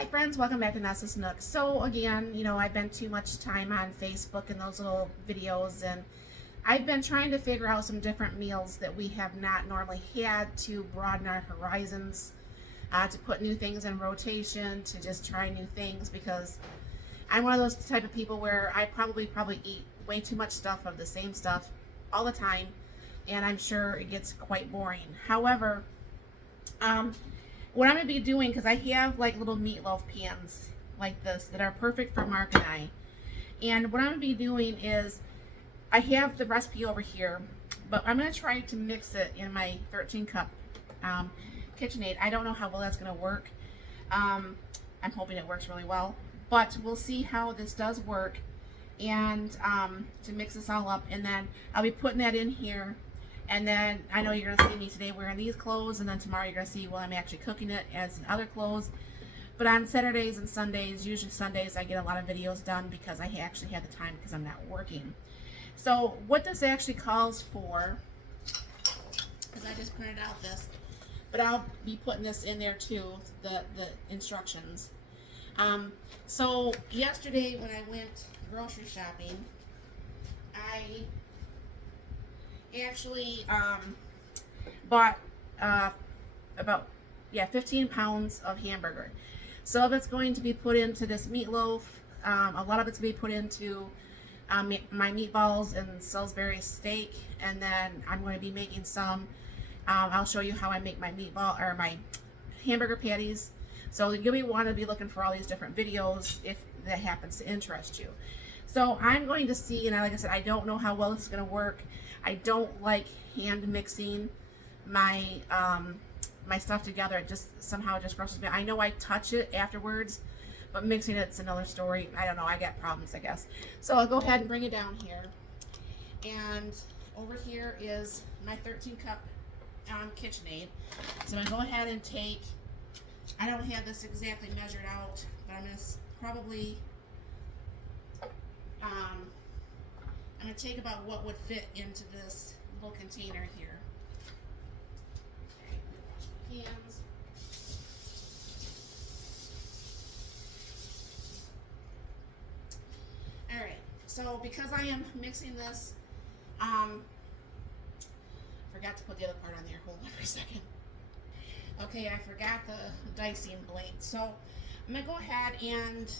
Hi friends, welcome back to Nessa's Nook. So again, I've been too much time on Facebook and those little videos, and I've been trying to figure out some different meals that we have not normally had to broaden our horizons, to put new things in rotation, to just try new things, because I'm one of those type of people where I probably eat way too much stuff of the same stuff all the time, and I'm sure it gets quite boring. However, what I'm going to be doing, because I have like little meatloaf pans like this that are perfect for Mark and I. And what I'm going to be doing is, I have the recipe over here, but I'm going to try to mix it in my 13 cup KitchenAid. I don't know how well that's going to work. I'm hoping it works really well, but we'll see how this does work, and to mix this all up, and then I'll be putting that in here. And then I know you're going to see me today wearing these clothes, and then tomorrow you're going to see I'm actually cooking it as in other clothes. But on Saturdays and Sundays, usually Sundays, I get a lot of videos done because I actually have the time because I'm not working. So what this actually calls for, because I just printed out this, but I'll be putting this in there too, the instructions. So yesterday when I went grocery shopping, I actually bought about 15 pounds of hamburger. So of it's going to be put into this meatloaf. A lot of it's going to be put into my meatballs and Salisbury steak, and then I'm going to be making some. I'll show you how I make my meatball or my hamburger patties. So you'll want to be looking for all these different videos if that happens to interest you. So I'm going to see, and like I said, I don't know how well this is going to work. I don't like hand mixing my my stuff together. It just somehow grosses me. I know I touch it afterwards, but mixing it's another story. I don't know. I got problems, I guess. So I'll go ahead and bring it down here. And over here is my 13 cup KitchenAid. So I'm going to go ahead and take. I don't have this exactly measured out, but I'm going to probably. I'm going to take about what would fit into this little container here. Okay, wash my hands. Alright, so because I am mixing this, forgot to put the other part on there. Hold on for a second. Okay, I forgot the dicing blade. So I'm going to go ahead and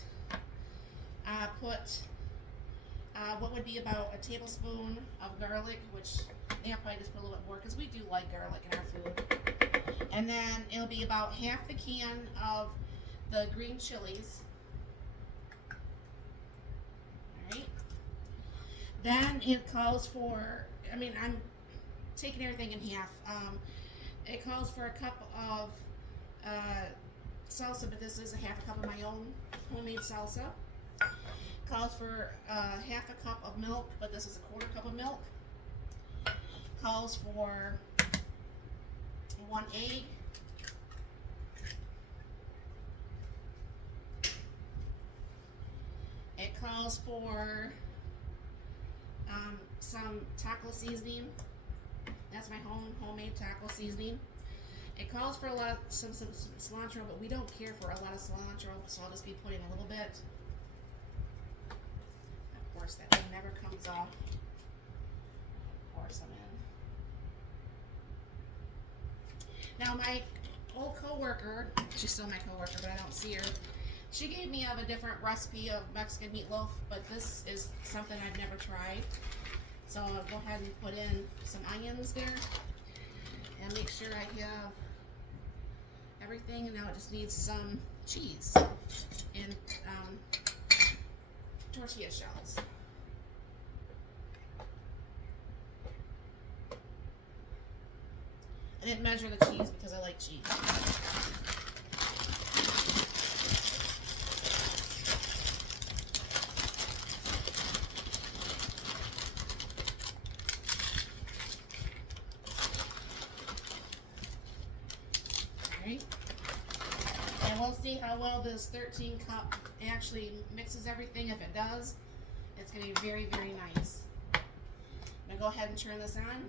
put what would be about a tablespoon of garlic, which I'll probably just put a little bit more because we do like garlic in our food. And then it'll be about half the can of the green chilies. Alright. Then it calls for, I'm taking everything in half. It calls for a cup of salsa, but this is a half a cup of my own homemade salsa. Calls for half a cup of milk, but this is a quarter cup of milk. Calls for 1 egg. It calls for some taco seasoning. That's my homemade taco seasoning. It calls for some cilantro, but we don't care for a lot of cilantro, so I'll just be putting a little bit. Of course, that one never comes off. Pour some in. Now, my old coworker, she's still my coworker, but I don't see her. She gave me a different recipe of Mexican meatloaf, but this is something I've never tried. So I'll go ahead and put in some onions there, and make sure I have everything. And now it just needs some cheese and tortilla shells. I didn't measure the cheese because I like cheese. Alright. And we'll see how well this 13 cup actually mixes everything. If it does, it's going to be very, very nice. I'm going to go ahead and turn this on.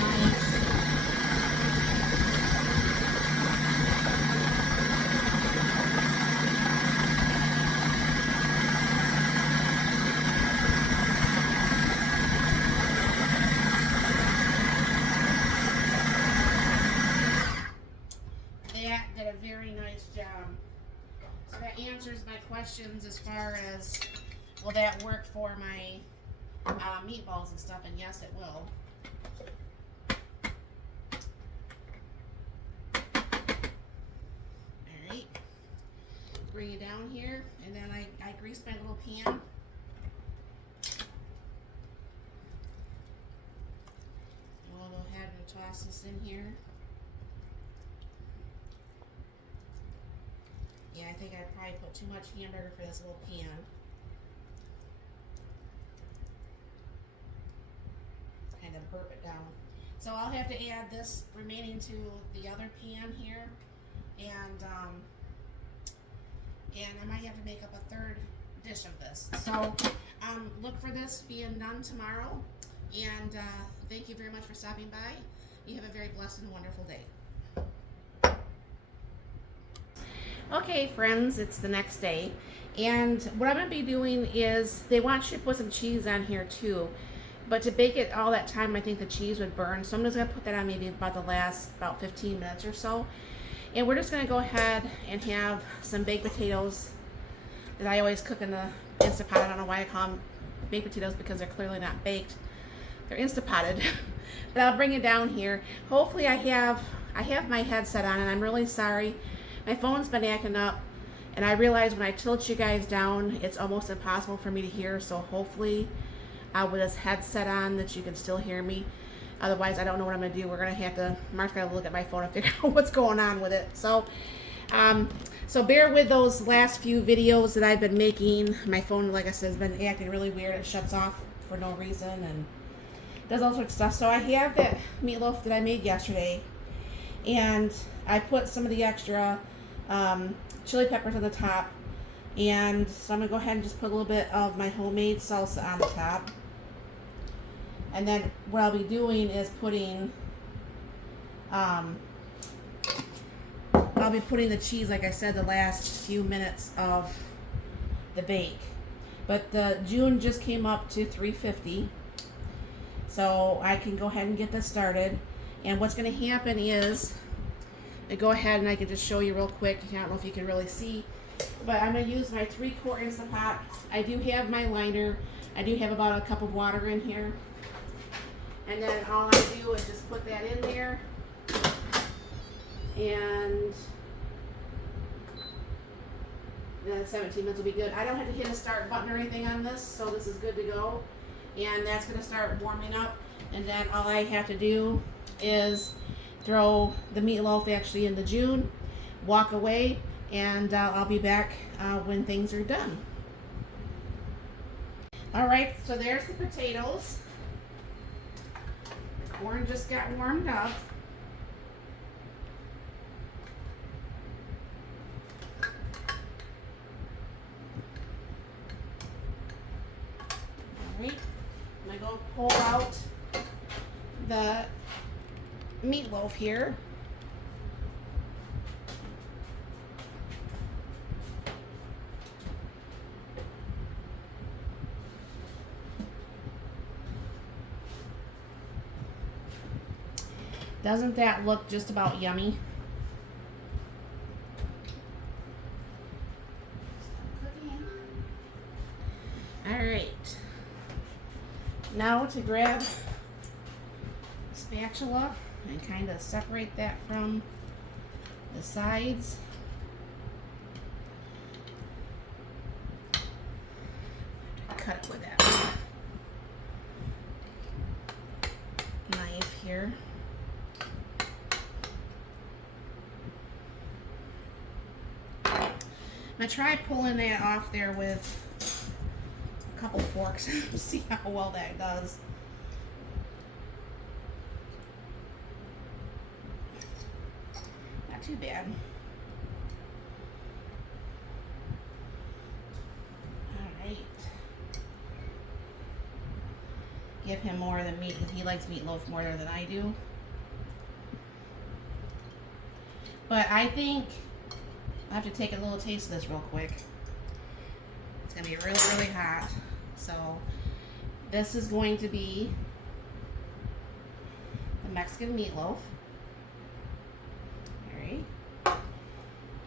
Nice. that answers my questions as far as will that work for my meatballs and stuff, and yes, it will. Alright, bring it down here, and then I greased my little pan. We'll go ahead and toss this in here. Yeah, I think I probably put too much hamburger for this little pan. Kind of burp it down. So I'll have to add this remaining to the other pan here, and I might have to make up a third dish of this. So look for this being done tomorrow, and thank you very much for stopping by. You have a very blessed and wonderful day. Okay, friends, it's the next day, and what I'm going to be doing is, they want you to put some cheese on here too, but to bake it all that time, I think the cheese would burn, so I'm just going to put that on maybe about the last 15 minutes or so. And we're just going to go ahead and have some baked potatoes that I always cook in the Instant Pot. I don't know why I call them baked potatoes, because they're clearly not baked. They're Instant Potted. But I'll bring it down here. Hopefully I have my headset on, and I'm really sorry. My phone's been acting up, and I realize when I tilt you guys down, it's almost impossible for me to hear, so hopefully with this headset on that you can still hear me. Otherwise, I don't know what I'm going to do. We're going to have to, Mark's got to look at my phone and figure out what's going on with it. So, so bear with those last few videos that I've been making. My phone, like I said, has been acting really weird. It shuts off for no reason and does all sorts of stuff. So I have that meatloaf that I made yesterday, and I put some of the extra chili peppers on the top, and so I'm going to go ahead and just put a little bit of my homemade salsa on the top. And then what I'll be doing is putting, I'll be putting the cheese, like I said, the last few minutes of the bake. But the June just came up to 350, so I can go ahead and get this started. And what's going to happen is, I go ahead and I can just show you real quick. I don't know if you can really see, but I'm going to use my 3/4 Instant Pot. I do have my liner. I do have about a cup of water in here. And then all I do is just put that in there, and then 17 minutes will be good. I don't have to hit a start button or anything on this, so this is good to go. And that's going to start warming up, and then all I have to do is throw the meatloaf actually in the June, walk away, and I'll be back when things are done. Alright, so there's the potatoes. Corn just got warmed up. Alright, I'm going to pull out the meatloaf here. Doesn't that look just about yummy? Alright. Now to grab a spatula and kind of separate that from the sides. Cut it with that knife here. I'm going to try pulling that off there with a couple forks and see how well that does. Not too bad. Alright. Give him more of the meat because he likes meatloaf more than I do. But I think I have to take a little taste of this real quick. It's going to be really, really hot. So this is going to be the Mexican meatloaf. Alright.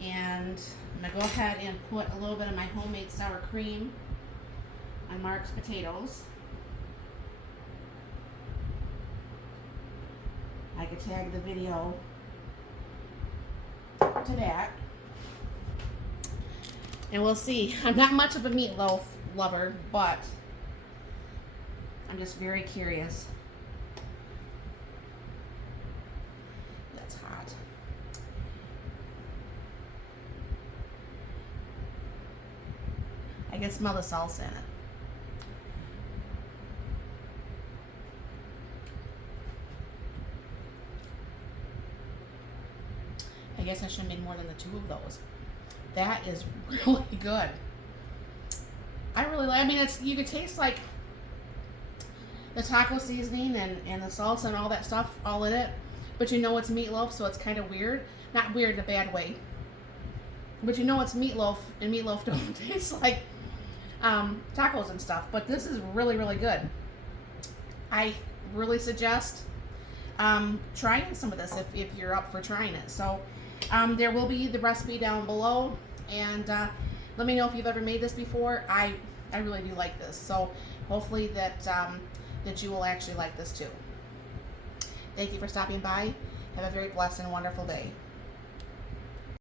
And I'm going to go ahead and put a little bit of my homemade sour cream on Mark's potatoes. I could tag the video to that. And we'll see. I'm not much of a meatloaf lover, but I'm just very curious. That's hot. I can smell the salsa in it. I guess I should have made more than the 2 of those. That is really good. I really like, I mean, it's, you could taste like the taco seasoning and the salsa and all that stuff all in it, but you know it's meatloaf, so it's kind of weird. Not weird in a bad way, but you know it's meatloaf, and meatloaf don't taste like tacos and stuff, but this is really, really good. I really suggest trying some of this if you're up for trying it. So there will be the recipe down below, and let me know if you've ever made this before. I really do like this, so hopefully that that you will actually like this too. Thank you for stopping by. Have a very blessed and wonderful day.